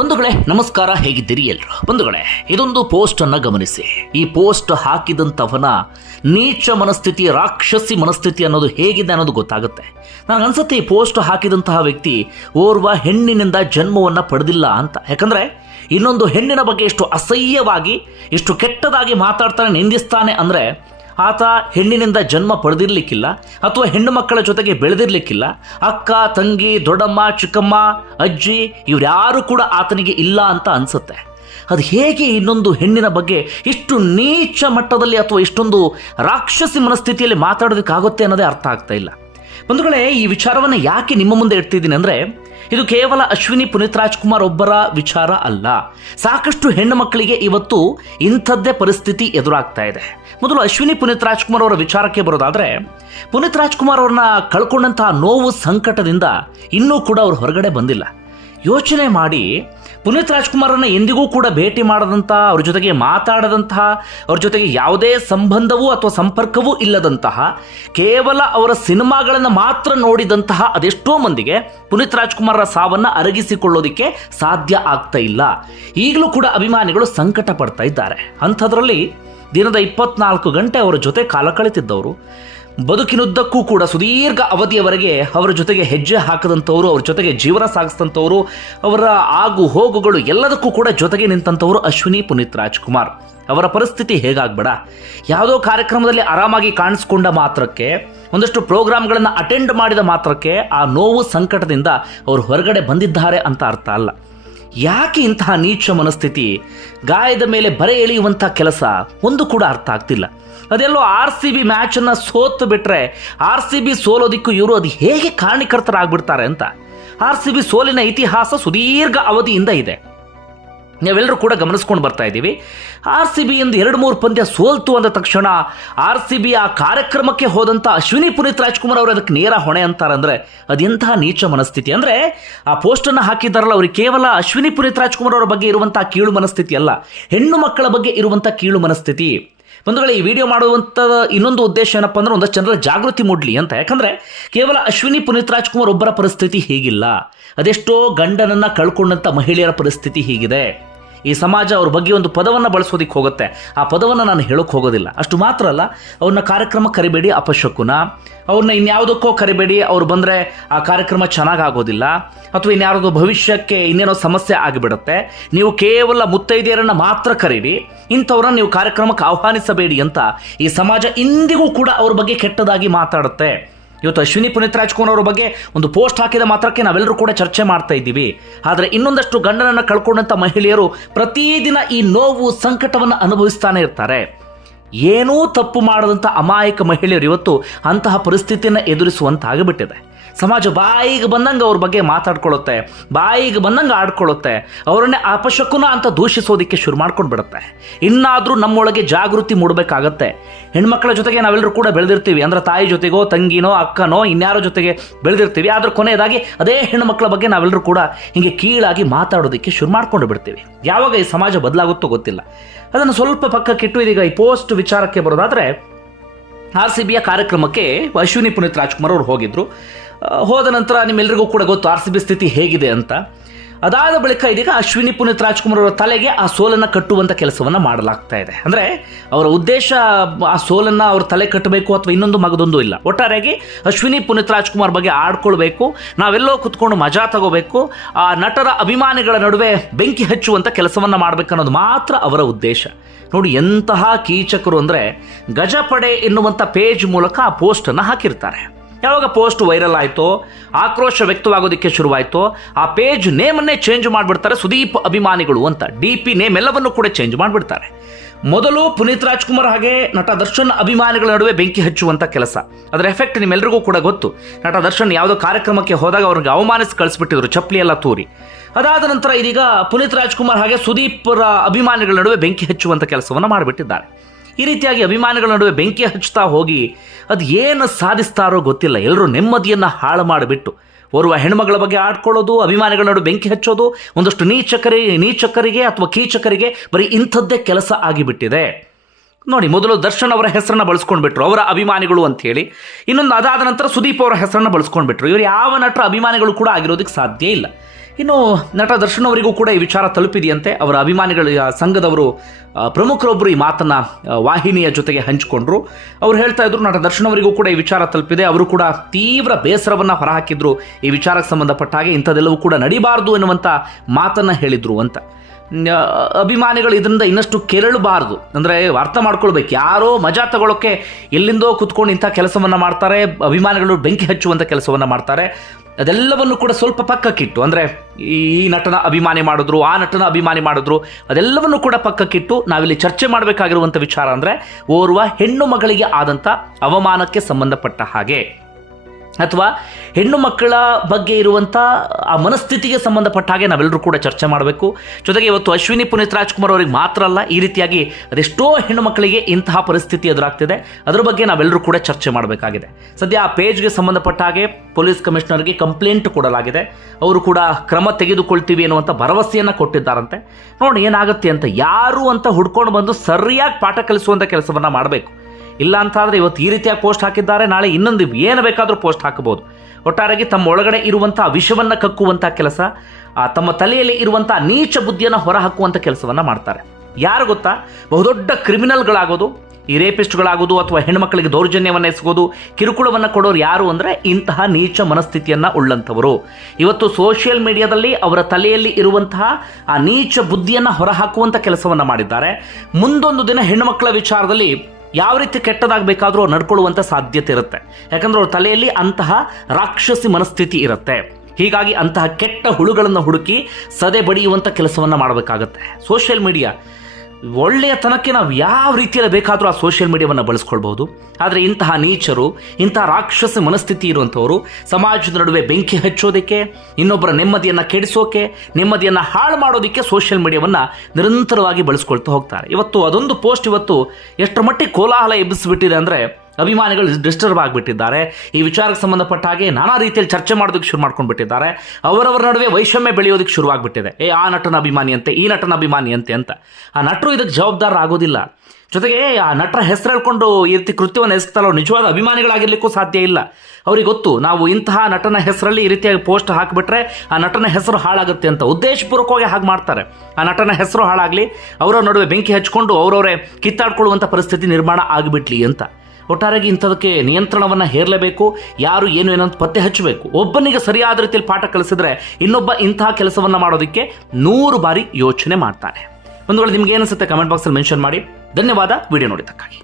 ಬಂಧುಗಳೇ, ನಮಸ್ಕಾರ, ಹೇಗಿದ್ದೀರಿ ಎಲ್ರು? ಬಂಧುಗಳೇ, ಇದೊಂದು ಪೋಸ್ಟ್ ಅನ್ನ ಗಮನಿಸಿ. ಈ ಪೋಸ್ಟ್ ಹಾಕಿದಂತವನ ನೀಚ ಮನಸ್ಥಿತಿ, ರಾಕ್ಷಸಿ ಮನಸ್ಥಿತಿ ಅನ್ನೋದು ಹೇಗಿದೆ ಅನ್ನೋದು ಗೊತ್ತಾಗುತ್ತೆ. ನನಗನ್ಸುತ್ತೆ ಈ ಪೋಸ್ಟ್ ಹಾಕಿದಂತಹ ವ್ಯಕ್ತಿ ಓರ್ವ ಹೆಣ್ಣಿನಿಂದ ಜನ್ಮವನ್ನ ಪಡೆದಿಲ್ಲ ಅಂತ. ಯಾಕಂದ್ರೆ, ಇನ್ನೊಂದು ಹೆಣ್ಣಿನ ಬಗ್ಗೆ ಎಷ್ಟು ಅಸಹ್ಯವಾಗಿ ಎಷ್ಟು ಕೆಟ್ಟದಾಗಿ ಮಾತಾಡ್ತಾನೆ, ನಿಂದಿಸ್ತಾನೆ ಅಂದ್ರೆ ಆತ ಹೆಣ್ಣಿನಿಂದ ಜನ್ಮ ಪಡೆದಿರಲಿಕ್ಕಿಲ್ಲ ಅಥವಾ ಹೆಣ್ಣು ಮಕ್ಕಳ ಜೊತೆಗೆ ಬೆಳೆದಿರಲಿಕ್ಕಿಲ್ಲ. ಅಕ್ಕ, ತಂಗಿ, ದೊಡ್ಡಮ್ಮ, ಚಿಕ್ಕಮ್ಮ, ಅಜ್ಜಿ ಇವ್ರ್ಯಾರು ಕೂಡ ಆತನಿಗೆ ಇಲ್ಲ ಅಂತ ಅನ್ಸುತ್ತೆ. ಅದು ಹೇಗೆ ಇನ್ನೊಂದು ಹೆಣ್ಣಿನ ಬಗ್ಗೆ ಇಷ್ಟು ನೀಚ ಮಟ್ಟದಲ್ಲಿ ಅಥವಾ ಇಷ್ಟೊಂದು ರಾಕ್ಷಸಿ ಮನಸ್ಥಿತಿಯಲ್ಲಿ ಮಾತಾಡೋದಕ್ಕಾಗುತ್ತೆ ಅನ್ನೋದೇ ಅರ್ಥ ಆಗ್ತಾ ಇಲ್ಲ. ಬಂಧುಗಳೇ, ಈ ವಿಚಾರವನ್ನು ಯಾಕೆ ನಿಮ್ಮ ಮುಂದೆ ಇಡ್ತಿದ್ದೀನಿ ಅಂದರೆ, ಇದು ಕೇವಲ ಅಶ್ವಿನಿ ಪುನೀತ್ ರಾಜ್ಕುಮಾರ್ ಒಬ್ಬರ ವಿಚಾರ ಅಲ್ಲ. ಸಾಕಷ್ಟು ಹೆಣ್ಣು ಮಕ್ಕಳಿಗೆ ಇವತ್ತು ಇಂಥದ್ದೇ ಪರಿಸ್ಥಿತಿ ಎದುರಾಗ್ತಾ ಇದೆ. ಮೊದಲು ಅಶ್ವಿನಿ ಪುನೀತ್ ರಾಜ್ಕುಮಾರ್ ಅವರ ವಿಚಾರಕ್ಕೆ ಬರೋದಾದರೆ, ಪುನೀತ್ ರಾಜ್ಕುಮಾರ್ ಅವ್ರನ್ನ ಕಳ್ಕೊಂಡಂತಹ ನೋವು ಸಂಕಟದಿಂದ ಇನ್ನೂ ಕೂಡ ಅವರು ಹೊರಗಡೆ ಬಂದಿಲ್ಲ. ಯೋಚನೆ ಮಾಡಿ ಪುನೀತ್ ರಾಜ್ಕುಮಾರನ್ನು ಎಂದಿಗೂ ಕೂಡ ಭೇಟಿ ಮಾಡದಂತಹ ಅವ್ರ ಜೊತೆಗೆ ಮಾತಾಡದಂತಹ ಅವ್ರ ಜೊತೆಗೆ ಯಾವುದೇ ಸಂಬಂಧವೂ ಅಥವಾ ಸಂಪರ್ಕವೂ ಇಲ್ಲದಂತಹ, ಕೇವಲ ಅವರ ಸಿನಿಮಾಗಳನ್ನು ಮಾತ್ರ ನೋಡಿದಂತಹ ಅದೆಷ್ಟೋ ಮಂದಿಗೆ ಪುನೀತ್ ರಾಜ್ಕುಮಾರರ ಸಾವನ್ನು ಅರಗಿಸಿಕೊಳ್ಳೋದಕ್ಕೆ ಸಾಧ್ಯ ಆಗ್ತಾ ಇಲ್ಲ. ಈಗಲೂ ಕೂಡ ಅಭಿಮಾನಿಗಳು ಸಂಕಟ ಪಡ್ತಾ ಇದ್ದಾರೆ. ಅಂಥದ್ರಲ್ಲಿ ದಿನದ ಇಪ್ಪತ್ನಾಲ್ಕು ಗಂಟೆ ಅವರ ಜೊತೆ ಕಾಲ ಕಳೆತಿದ್ದವರು. ಬದುಕಿನುದ್ದಕ್ಕೂ ಕೂಡ ಸುದೀರ್ಘ ಅವಧಿಯವರೆಗೆ ಅವರ ಜೊತೆಗೆ ಹೆಜ್ಜೆ ಹಾಕದಂಥವ್ರು, ಅವ್ರ ಜೊತೆಗೆ ಜೀವನ ಸಾಗಿಸಿದಂಥವ್ರು, ಅವರ ಆಗು ಹೋಗುಗಳು ಎಲ್ಲದಕ್ಕೂ ಕೂಡ ಜೊತೆಗೆ ನಿಂತಂಥವ್ರು ಅಶ್ವಿನಿ ಪುನೀತ್ ರಾಜ್ಕುಮಾರ್. ಅವರ ಪರಿಸ್ಥಿತಿ ಹೇಗಾಗ್ಬೇಡ? ಯಾವುದೋ ಕಾರ್ಯಕ್ರಮದಲ್ಲಿ ಆರಾಮಾಗಿ ಕಾಣಿಸ್ಕೊಂಡ ಮಾತ್ರಕ್ಕೆ, ಒಂದಷ್ಟು ಪ್ರೋಗ್ರಾಮ್ಗಳನ್ನು ಅಟೆಂಡ್ ಮಾಡಿದ ಮಾತ್ರಕ್ಕೆ ಆ ನೋವು ಸಂಕಟದಿಂದ ಅವರು ಹೊರಗಡೆ ಬಂದಿದ್ದಾರೆ ಅಂತ ಅರ್ಥ ಅಲ್ಲ. ಯಾಕೆ ಇಂತಹ ನೀಚ ಮನಸ್ಥಿತಿ? ಗಾಯದ ಮೇಲೆ ಬರೆ ಎಳೆಯುವಂಥ ಕೆಲಸ ಒಂದು ಕೂಡ ಅರ್ಥ ಆಗ್ತಿಲ್ಲ. ಅದೆಲ್ಲೋ ಆರ್ ಸಿ ಬಿ ಮ್ಯಾಚನ್ನು ಸೋತು ಬಿಟ್ಟರೆ ಆರ್ ಸಿ ಬಿ ಸೋಲೋದಿಕ್ಕೂ ಇವರು ಅದು ಹೇಗೆ ಕಾರಣೀಕರ್ತರಾಗ್ಬಿಡ್ತಾರೆ ಅಂತ. ಆರ್ ಸಿ ಬಿ ಸೋಲಿನ ಇತಿಹಾಸ ಸುದೀರ್ಘ ಅವಧಿಯಿಂದ ಇದೆ. ನಾವೆಲ್ಲರೂ ಕೂಡ ಗಮನಿಸ್ಕೊಂಡು ಬರ್ತಾ ಇದ್ದೀವಿ. ಆರ್ ಸಿ ಬಿ ಎರಡು ಮೂರು ಪಂದ್ಯ ಸೋಲ್ತು ಅಂದ ತಕ್ಷಣ ಆರ್ ಸಿ ಬಿ ಆ ಕಾರ್ಯಕ್ರಮಕ್ಕೆ ಹೋದಂಥ ಅಶ್ವಿನಿ ಪುನೀತ್ ರಾಜ್ಕುಮಾರ್ ಅವರು ಅದಕ್ಕೆ ನೇರ ಹೊಣೆ ಅಂತಾರಂದ್ರೆ ಅದೆಂತಹ ನೀಚ ಮನಸ್ಥಿತಿ. ಅಂದರೆ ಆ ಪೋಸ್ಟನ್ನು ಹಾಕಿದ್ದಾರಲ್ಲ ಅವರು ಕೇವಲ ಅಶ್ವಿನಿ ಪುನೀತ್ ರಾಜ್ಕುಮಾರ್ ಅವರ ಬಗ್ಗೆ ಇರುವಂಥ ಕೀಳು ಮನಸ್ಥಿತಿ ಅಲ್ಲ, ಹೆಣ್ಣು ಮಕ್ಕಳ ಬಗ್ಗೆ ಇರುವಂಥ ಕೀಳು ಮನಸ್ಥಿತಿ. ಬಂಧುಗಳೇ, ಈ ವಿಡಿಯೋ ಮಾಡುವಂಥ ಇನ್ನೊಂದು ಉದ್ದೇಶ ಏನಪ್ಪ ಅಂದ್ರೆ ಒಂದಷ್ಟು ಜನರ ಜಾಗೃತಿ ಮೂಡಲಿ ಅಂತ. ಯಾಕಂದರೆ ಕೇವಲ ಅಶ್ವಿನಿ ಪುನೀತ್ ರಾಜ್ಕುಮಾರ್ ಒಬ್ಬರ ಪರಿಸ್ಥಿತಿ ಹೀಗಿಲ್ಲ. ಅದೆಷ್ಟೋ ಗಂಡನನ್ನು ಕಳ್ಕೊಂಡಂಥ ಮಹಿಳೆಯರ ಪರಿಸ್ಥಿತಿ ಹೀಗಿದೆ. ಈ ಸಮಾಜ ಅವ್ರ ಬಗ್ಗೆ ಒಂದು ಪದವನ್ನು ಬಳಸೋದಕ್ಕೆ ಹೋಗುತ್ತೆ. ಆ ಪದವನ್ನು ನಾನು ಹೇಳೋಕೆ ಹೋಗೋದಿಲ್ಲ. ಅಷ್ಟು ಮಾತ್ರ ಅಲ್ಲ, ಅವ್ರನ್ನ ಕಾರ್ಯಕ್ರಮ ಕರಿಬೇಡಿ, ಅಪಶಕುನ. ಅವ್ರನ್ನ ಇನ್ಯಾವುದಕ್ಕೋ ಕರಿಬೇಡಿ, ಅವ್ರು ಬಂದರೆ ಆ ಕಾರ್ಯಕ್ರಮ ಚೆನ್ನಾಗಿ ಆಗೋದಿಲ್ಲ ಅಥವಾ ಇನ್ಯಾರದು ಭವಿಷ್ಯಕ್ಕೆ ಇನ್ನೇನೋ ಸಮಸ್ಯೆ ಆಗಿಬಿಡುತ್ತೆ. ನೀವು ಕೇವಲ ಮುತ್ತೈದೆಯರನ್ನು ಮಾತ್ರ ಕರೀರಿ, ಇಂಥವ್ರನ್ನ ನೀವು ಕಾರ್ಯಕ್ರಮಕ್ಕೆ ಆಹ್ವಾನಿಸಬೇಡಿ ಅಂತ ಈ ಸಮಾಜ ಇಂದಿಗೂ ಕೂಡ ಅವ್ರ ಬಗ್ಗೆ ಕೆಟ್ಟದಾಗಿ ಮಾತಾಡುತ್ತೆ. ಇವತ್ತು ಅಶ್ವಿನಿ ಪುನೀತ್ ರಾಜ್ಕುಮಾರ್ ಅವರ ಬಗ್ಗೆ ಒಂದು ಪೋಸ್ಟ್ ಹಾಕಿದ ಮಾತ್ರಕ್ಕೆ ನಾವೆಲ್ಲರೂ ಕೂಡ ಚರ್ಚೆ ಮಾಡ್ತಾ ಇದ್ದೀವಿ. ಆದರೆ ಇನ್ನೊಂದಷ್ಟು ಗಂಡನನ್ನು ಕಳ್ಕೊಂಡಂಥ ಮಹಿಳೆಯರು ಪ್ರತಿದಿನ ಈ ನೋವು, ಸಂಕಟವನ್ನು ಅನುಭವಿಸ್ತಾನೆ ಇರ್ತಾರೆ. ಏನೂ ತಪ್ಪು ಮಾಡದಂಥ ಅಮಾಯಕ ಮಹಿಳೆಯರು ಇವತ್ತು ಅಂತಹ ಪರಿಸ್ಥಿತಿಯನ್ನು ಎದುರಿಸುವಂತಾಗಿಬಿಟ್ಟಿದೆ. ಸಮಾಜ ಬಾಯಿಗೆ ಬಂದಂಗೆ ಅವ್ರ ಬಗ್ಗೆ ಮಾತಾಡ್ಕೊಳ್ಳುತ್ತೆ, ಬಾಯಿಗೆ ಬಂದಂಗೆ ಆಡ್ಕೊಳ್ಳುತ್ತೆ, ಅವರನ್ನೇ ಅಪಶಕುನ ಅಂತ ದೂಷಿಸೋದಕ್ಕೆ ಶುರು ಮಾಡ್ಕೊಂಡು ಬಿಡುತ್ತೆ ಇನ್ನಾದರೂ ನಮ್ಮೊಳಗೆ ಜಾಗೃತಿ ಮೂಡಬೇಕಾಗತ್ತೆ. ಹೆಣ್ಮಕ್ಳ ಜೊತೆಗೆ ನಾವೆಲ್ಲರೂ ಕೂಡ ಬೆಳೆದಿರ್ತೀವಿ. ಅಂದ್ರೆ ತಾಯಿ ಜೊತೆಗೋ, ತಂಗಿನೋ, ಅಕ್ಕನೋ, ಇನ್ಯಾರ ಜೊತೆಗೆ ಬೆಳೆದಿರ್ತೀವಿ. ಆದರೂ ಕೊನೆಯದಾಗಿ ಅದೇ ಹೆಣ್ಮಕ್ಳ ಬಗ್ಗೆ ನಾವೆಲ್ಲರೂ ಕೂಡ ಹಿಂಗೆ ಕೀಳಾಗಿ ಮಾತಾಡೋದಕ್ಕೆ ಶುರು ಮಾಡ್ಕೊಂಡು ಬಿಡ್ತೀವಿ ಯಾವಾಗ ಈ ಸಮಾಜ ಬದಲಾಗುತ್ತೋ ಗೊತ್ತಿಲ್ಲ. ಅದನ್ನು ಸ್ವಲ್ಪ ಪಕ್ಕಕ್ಕಿಟ್ಟು ಇದೀಗ ಈ ಪೋಸ್ಟ್ ವಿಚಾರಕ್ಕೆ ಬರೋದಾದರೆ, ಆರ್ ಸಿ ಬಿಯ ಕಾರ್ಯಕ್ರಮಕ್ಕೆ ಅಶ್ವಿನಿ ಪುನೀತ್ ರಾಜ್ಕುಮಾರ್ ಅವರು ಹೋಗಿದ್ರು. ಹೋದ ನಂತರ ನಿಮ್ಮೆಲ್ಲರಿಗೂ ಕೂಡ ಗೊತ್ತು, ಆರ್ ಸಿ ಬಿ ಸ್ಥಿತಿ ಹೇಗಿದೆ ಅಂತ. ಅದಾದ ಬಳಿಕ ಇದೀಗ ಅಶ್ವಿನಿ ಪುನೀತ್ ರಾಜ್ಕುಮಾರ್ ಅವರ ತಲೆಗೆ ಆ ಸೋಲನ್ನು ಕಟ್ಟುವಂಥ ಕೆಲಸವನ್ನು ಮಾಡಲಾಗ್ತಾ ಇದೆ. ಅಂದರೆ ಅವರ ಉದ್ದೇಶ ಆ ಸೋಲನ್ನು ಅವ್ರ ತಲೆ ಕಟ್ಟಬೇಕು ಅಥವಾ ಇನ್ನೊಂದು ಮಗದೊಂದು ಇಲ್ಲ. ಒಟ್ಟಾರೆಯಾಗಿ ಅಶ್ವಿನಿ ಪುನೀತ್ ರಾಜ್ಕುಮಾರ್ ಬಗ್ಗೆ ಆಡ್ಕೊಳ್ಬೇಕು, ನಾವೆಲ್ಲೋ ಕುತ್ಕೊಂಡು ಮಜಾ ತಗೋಬೇಕು, ಆ ನಟರ ಅಭಿಮಾನಿಗಳ ನಡುವೆ ಬೆಂಕಿ ಹಚ್ಚುವಂಥ ಕೆಲಸವನ್ನು ಮಾಡಬೇಕನ್ನೋದು ಮಾತ್ರ ಅವರ ಉದ್ದೇಶ. ನೋಡಿ ಎಂತಹ ಕೀಚಕರು ಅಂದರೆ ಗಜಪಡೆ ಎನ್ನುವಂಥ ಪೇಜ್ ಮೂಲಕ ಆ ಪೋಸ್ಟನ್ನು ಹಾಕಿರ್ತಾರೆ. ಯಾವಾಗ ಪೋಸ್ಟ್ ವೈರಲ್ ಆಯಿತೋ, ಆಕ್ರೋಶ ವ್ಯಕ್ತವಾಗೋದಕ್ಕೆ ಶುರುವಾಯಿತೋ, ಆ ಪೇಜ್ ನೇಮನ್ನೇ ಚೇಂಜ್ ಮಾಡಿಬಿಡ್ತಾರೆ ಸುದೀಪ್ ಅಭಿಮಾನಿಗಳು ಅಂತ. ಡಿ ಪಿ ನೇಮ್ ಎಲ್ಲವನ್ನು ಕೂಡ ಚೇಂಜ್ ಮಾಡಿಬಿಡ್ತಾರೆ. ಮೊದಲು ಪುನೀತ್ ರಾಜ್ಕುಮಾರ್ ಹಾಗೆ ನಟ ದರ್ಶನ್ ಅಭಿಮಾನಿಗಳ ನಡುವೆ ಬೆಂಕಿ ಹಚ್ಚುವಂಥ ಕೆಲಸ. ಅದರ ಎಫೆಕ್ಟ್ ನಿಮ್ಮೆಲ್ಲರಿಗೂ ಕೂಡ ಗೊತ್ತು. ನಟ ದರ್ಶನ್ ಯಾವುದೋ ಕಾರ್ಯಕ್ರಮಕ್ಕೆ ಹೋದಾಗ ಅವ್ರಿಗೆ ಅವಮಾನಿಸಿ ಕಳಿಸ್ಬಿಟ್ಟಿದ್ರು, ಚಪ್ಪಲಿ ಎಲ್ಲ ತೂರಿ. ಅದಾದ ನಂತರ ಇದೀಗ ಪುನೀತ್ ರಾಜ್ಕುಮಾರ್ ಹಾಗೆ ಸುದೀಪ್ರ ಅಭಿಮಾನಿಗಳ ನಡುವೆ ಬೆಂಕಿ ಹಚ್ಚುವಂಥ ಕೆಲಸವನ್ನು ಮಾಡಿಬಿಟ್ಟಿದ್ದಾರೆ. ಈ ರೀತಿಯಾಗಿ ಅಭಿಮಾನಿಗಳ ನಡುವೆ ಬೆಂಕಿ ಹಚ್ಚುತ್ತಾ ಹೋಗಿ ಅದು ಏನು ಸಾಧಿಸ್ತಾರೋ ಗೊತ್ತಿಲ್ಲ. ಎಲ್ಲರೂ ನೆಮ್ಮದಿಯನ್ನು ಹಾಳು ಮಾಡಿಬಿಟ್ಟು ಓರ್ವ ಹೆಣ್ಮಗಳ ಬಗ್ಗೆ ಆಡ್ಕೊಳ್ಳೋದು, ಅಭಿಮಾನಿಗಳ ನಡುವೆ ಬೆಂಕಿ ಹಚ್ಚೋದು, ಒಂದಷ್ಟು ನೀಚಕರಿ, ನೀಚಕರಿಗೆ ಅಥವಾ ಕೀಚಕರಿಗೆ ಬರೀ ಇಂಥದ್ದೇ ಕೆಲಸ ಆಗಿಬಿಟ್ಟಿದೆ. ನೋಡಿ, ಮೊದಲು ದರ್ಶನ್ ಅವರ ಹೆಸರನ್ನ ಬಳಸ್ಕೊಂಡ್ಬಿಟ್ರು, ಅವರ ಅಭಿಮಾನಿಗಳು ಅಂತ ಹೇಳಿ. ಇನ್ನೊಂದು ಅದಾದ ನಂತರ ಸುದೀಪ್ ಅವರ ಹೆಸರನ್ನ ಬಳಸ್ಕೊಂಡ್ಬಿಟ್ರು. ಇವರು ಯಾವ ನಟರ ಅಭಿಮಾನಿಗಳು ಕೂಡ ಆಗಿರೋದಕ್ಕೆ ಸಾಧ್ಯ ಇಲ್ಲ. ಇನ್ನು ನಟ ದರ್ಶನ್ ಅವರಿಗೂ ಕೂಡ ಈ ವಿಚಾರ ತಲುಪಿದೆಯಂತೆ ಅವರ ಅಭಿಮಾನಿಗಳ ಸಂಘದವರು ಪ್ರಮುಖರೊಬ್ಬರು ಈ ಮಾತನ್ನ ವಾಹಿನಿಯ ಜೊತೆಗೆ ಹಂಚಿಕೊಂಡ್ರು. ಅವ್ರು ಹೇಳ್ತಾ ಇದ್ರು, ನಟ ದರ್ಶನ್ ಅವರಿಗೂ ಕೂಡ ಈ ವಿಚಾರ ತಲುಪಿದೆ. ಅವರು ಕೂಡ ತೀವ್ರ ಬೇಸರವನ್ನ ಹೊರಹಾಕಿದ್ರು ಈ ವಿಚಾರಕ್ಕೆ ಸಂಬಂಧಪಟ್ಟ ಹಾಗೆ. ಇಂಥದ್ದೆಲ್ಲವೂ ಕೂಡ ನಡಿಬಾರ್ದು ಎನ್ನುವಂಥ ಮಾತನ್ನ ಹೇಳಿದರು ಅಂತ. ಅಭಿಮಾನಿಗಳು ಇದರಿಂದ ಇನ್ನಷ್ಟು ಕೆರಳಬಾರದು. ಅಂದರೆ ಅರ್ಥ ಮಾಡ್ಕೊಳ್ಬೇಕು. ಯಾರೋ ಮಜಾ ತಗೊಳ್ಳೋಕ್ಕೆ ಎಲ್ಲಿಂದೋ ಕುತ್ಕೊಂಡು ಇಂಥ ಕೆಲಸವನ್ನು ಮಾಡ್ತಾರೆ. ಅಭಿಮಾನಿಗಳು ಬೆಂಕಿ ಹಚ್ಚುವಂಥ ಕೆಲಸವನ್ನು ಮಾಡ್ತಾರೆ. ಅದೆಲ್ಲವನ್ನು ಕೂಡ ಸ್ವಲ್ಪ ಪಕ್ಕಕ್ಕಿಟ್ಟು, ಅಂದರೆ ಈ ನಟನ ಅಭಿಮಾನಿ ಮಾಡಿದ್ರು, ಆ ನಟನ ಅಭಿಮಾನಿ ಮಾಡಿದ್ರು, ಅದೆಲ್ಲವನ್ನು ಕೂಡ ಪಕ್ಕಕ್ಕಿಟ್ಟು ನಾವಿಲ್ಲಿ ಚರ್ಚೆ ಮಾಡಬೇಕಾಗಿರುವಂಥ ವಿಚಾರ ಅಂದರೆ ಓರ್ವ ಹೆಣ್ಣು ಮಗಳಿಗೆ ಆದಂಥ ಅವಮಾನಕ್ಕೆ ಸಂಬಂಧಪಟ್ಟ ಹಾಗೆ. ಅಥವಾ ಹೆಣ್ಣು ಮಕ್ಕಳ ಬಗ್ಗೆ ಇರುವಂಥ ಆ ಮನಸ್ಥಿತಿಗೆ ಸಂಬಂಧಪಟ್ಟ ಹಾಗೆ ನಾವೆಲ್ಲರೂ ಕೂಡ ಚರ್ಚೆ ಮಾಡಬೇಕು. ಜೊತೆಗೆ ಇವತ್ತು ಅಶ್ವಿನಿ ಪುನೀತ್ ರಾಜ್ಕುಮಾರ್ ಅವರಿಗೆ ಮಾತ್ರ ಅಲ್ಲ, ಈ ರೀತಿಯಾಗಿ ಅದೆಷ್ಟೋ ಹೆಣ್ಣು ಮಕ್ಕಳಿಗೆ ಇಂತಹ ಪರಿಸ್ಥಿತಿ ಎದುರಾಗ್ತಿದೆ. ಅದರ ಬಗ್ಗೆ ನಾವೆಲ್ಲರೂ ಕೂಡ ಚರ್ಚೆ ಮಾಡಬೇಕಾಗಿದೆ. ಸದ್ಯ ಆ ಪೇಜ್ಗೆ ಸಂಬಂಧಪಟ್ಟ ಹಾಗೆ ಪೊಲೀಸ್ ಕಮಿಷನರ್ಗೆ ಕಂಪ್ಲೇಂಟ್ ಕೊಡಲಾಗಿದೆ. ಅವರು ಕೂಡ ಕ್ರಮ ತೆಗೆದುಕೊಳ್ತೀವಿ ಅನ್ನುವಂಥ ಭರವಸೆಯನ್ನು ಕೊಟ್ಟಿದ್ದಾರಂತೆ. ನೋಡಿ ಏನಾಗುತ್ತೆ ಅಂತ ಯಾರು ಅಂತ ಹುಡ್ಕೊಂಡು ಬಂದು ಸರಿಯಾಗಿ ಪಾಠ ಕಲಿಸುವಂಥ ಕೆಲಸವನ್ನು ಮಾಡಬೇಕು. ಇಲ್ಲ ಅಂತಾದರೆ ಇವತ್ತು ಈ ರೀತಿಯಾಗಿ ಪೋಸ್ಟ್ ಹಾಕಿದ್ದಾರೆ. ನಾಳೆ ಇನ್ನೊಂದು ಏನು ಬೇಕಾದರೂ ಪೋಸ್ಟ್ ಹಾಕಬಹುದು. ಒಟ್ಟಾರೆಯಾಗಿ ತಮ್ಮ ಒಳಗಡೆ ಇರುವಂಥ ವಿಷವನ್ನು ಕಕ್ಕುವಂಥ ಕೆಲಸ ತಮ್ಮ ತಲೆಯಲ್ಲಿ ಇರುವಂಥ ನೀಚ ಬುದ್ಧಿಯನ್ನು ಹೊರಹಾಕುವಂಥ ಕೆಲಸವನ್ನು ಮಾಡ್ತಾರೆ. ಯಾರು ಗೊತ್ತಾ? ಬಹುದೊಡ್ಡ ಕ್ರಿಮಿನಲ್ಗಳಾಗೋದು, ಈ ರೇಪಿಸ್ಟ್ಗಳಾಗೋದು ಅಥವಾ ಹೆಣ್ಮಕ್ಳಿಗೆ ದೌರ್ಜನ್ಯವನ್ನು ಎಸಗೋದು, ಕಿರುಕುಳವನ್ನು ಕೊಡೋರು ಯಾರು ಅಂದರೆ ಇಂತಹ ನೀಚ ಮನಸ್ಥಿತಿಯನ್ನು ಉಳ್ಳಂಥವರು. ಇವತ್ತು ಸೋಷಿಯಲ್ ಮೀಡಿಯಾದಲ್ಲಿ ಅವರ ತಲೆಯಲ್ಲಿ ಇರುವಂತಹ ಆ ನೀಚ ಬುದ್ಧಿಯನ್ನು ಹೊರಹಾಕುವಂಥ ಕೆಲಸವನ್ನು ಮಾಡಿದ್ದಾರೆ. ಮುಂದೊಂದು ದಿನ ಹೆಣ್ಣುಮಕ್ಕಳ ವಿಚಾರದಲ್ಲಿ ಯಾವ ರೀತಿ ಕೆಟ್ಟದಾಗಬೇಕಾದ್ರೂ ಅವ್ರು ನಡ್ಕೊಳ್ಳುವಂಥ ಸಾಧ್ಯತೆ ಇರುತ್ತೆ. ಯಾಕಂದ್ರೆ ಅವ್ರ ತಲೆಯಲ್ಲಿ ಅಂತಹ ರಾಕ್ಷಸಿ ಮನಸ್ಥಿತಿ ಇರುತ್ತೆ. ಹೀಗಾಗಿ ಅಂತಹ ಕೆಟ್ಟ ಹುಳುಗಳನ್ನು ಹುಡುಕಿ ಸದೆ ಬಡಿಯುವಂಥ ಕೆಲಸವನ್ನು ಮಾಡಬೇಕಾಗತ್ತೆ. ಸೋಷಿಯಲ್ ಮೀಡಿಯಾ ಒಳ್ಳೆಯತನಕ್ಕೆ ನಾವು ಯಾವ ರೀತಿಯಲ್ಲಿ ಬೇಕಾದರೂ ಆ ಸೋಷಿಯಲ್ ಮೀಡಿಯಾವನ್ನು ಬಳಸ್ಕೊಳ್ಬಹುದು. ಆದರೆ ಇಂತಹ ನೀಚರು, ಇಂತಹ ರಾಕ್ಷಸ ಮನಸ್ಥಿತಿ ಇರುವಂಥವರು, ಸಮಾಜದ ನಡುವೆ ಬೆಂಕಿ ಹಚ್ಚೋದಕ್ಕೆ, ಇನ್ನೊಬ್ಬರ ನೆಮ್ಮದಿಯನ್ನು ಕೆಡಿಸೋಕೆ, ನೆಮ್ಮದಿಯನ್ನು ಹಾಳು ಮಾಡೋದಕ್ಕೆ ಸೋಷಿಯಲ್ ಮೀಡಿಯಾವನ್ನು ನಿರಂತರವಾಗಿ ಬಳಸ್ಕೊಳ್ತಾ ಹೋಗ್ತಾರೆ. ಇವತ್ತು ಅದೊಂದು ಪೋಸ್ಟ್ ಇವತ್ತು ಎಷ್ಟರ ಮಟ್ಟಿಗೆ ಕೋಲಾಹಲ ಎಬ್ಬಿಸಿಬಿಟ್ಟಿದೆ ಅಂದರೆ ಅಭಿಮಾನಿಗಳು ಡಿಸ್ಟರ್ಬ್ ಆಗಿಬಿಟ್ಟಿದ್ದಾರೆ. ಈ ವಿಚಾರಕ್ಕೆ ಸಂಬಂಧಪಟ್ಟ ಹಾಗೆ ನಾನಾ ರೀತಿಯಲ್ಲಿ ಚರ್ಚೆ ಮಾಡೋದಕ್ಕೆ ಶುರು ಮಾಡ್ಕೊಂಡ್ಬಿಟ್ಟಿದ್ದಾರೆ. ಅವರವರ ನಡುವೆ ವೈಷಮ್ಯ ಬೆಳೆಯೋದಕ್ಕೆ ಶುರುವಾಗ್ಬಿಟ್ಟಿದೆ ಏ, ಆ ನಟನ ಅಭಿಮಾನಿ ಅಂತೆ ಈ ನಟನ ಅಭಿಮಾನಿ ಅಂತೆ. ಆ ನಟರು ಇದಕ್ಕೆ ಜವಾಬ್ದಾರ ಆಗೋದಿಲ್ಲ. ಜೊತೆಗೆ ಆ ನಟರ ಹೆಸರು ಹೇಳ್ಕೊಂಡು ಈ ರೀತಿ ಕೃತ್ಯವನ್ನು ಎಸಗ್ತಾರೋ ನಿಜವಾದ ಅಭಿಮಾನಿಗಳಾಗಿರ್ಲಿಕ್ಕೂ ಸಾಧ್ಯ ಇಲ್ಲ. ಅವ್ರಿಗೆ ಗೊತ್ತು, ನಾವು ಇಂತಹ ನಟನ ಹೆಸರಲ್ಲಿ ಈ ರೀತಿಯಾಗಿ ಪೋಸ್ಟ್ ಹಾಕಿಬಿಟ್ರೆ ಆ ನಟನ ಹೆಸರು ಹಾಳಾಗುತ್ತೆ ಅಂತ ಉದ್ದೇಶಪೂರ್ವಕವಾಗಿ ಹಾಗೆ ಮಾಡ್ತಾರೆ. ಆ ನಟನ ಹೆಸರು ಹಾಳಾಗಲಿ ಅವರ ನಡುವೆ ಬೆಂಕಿ ಹಚ್ಕೊಂಡು ಅವರವರೇ ಕಿತ್ತಾಡ್ಕೊಳ್ಳುವಂಥ ಪರಿಸ್ಥಿತಿ ನಿರ್ಮಾಣ ಆಗಿಬಿಟ್ಲಿ ಅಂತ. ಒಟ್ಟಾರೆಯಾಗಿ ಇಂಥದಕ್ಕೆ ನಿಯಂತ್ರಣವನ್ನು ಹೇರಲೇಬೇಕು, ಯಾರು ಏನು ಏನಂತ ಪತ್ತೆ ಹಚ್ಚಬೇಕು. ಒಬ್ಬನಿಗೆ ಸರಿಯಾದ ರೀತಿಯಲ್ಲಿ ಪಾಠ ಕಲಿಸಿದ್ರೆ ಇನ್ನೊಬ್ಬ ಇಂತಹ ಕೆಲಸವನ್ನು ಮಾಡೋದಕ್ಕೆ ನೂರು ಬಾರಿ ಯೋಚನೆ ಮಾಡ್ತಾನೆ. ಒಂದು ವೇಳೆ ನಿಮ್ಗೆ ಏನಿಸುತ್ತೆ ಕಮೆಂಟ್ ಬಾಕ್ಸಲ್ಲಿ ಮೆನ್ಷನ್ ಮಾಡಿ. ಧನ್ಯವಾದ ವಿಡಿಯೋ ನೋಡಿದ್ದಕ್ಕಾಗಿ.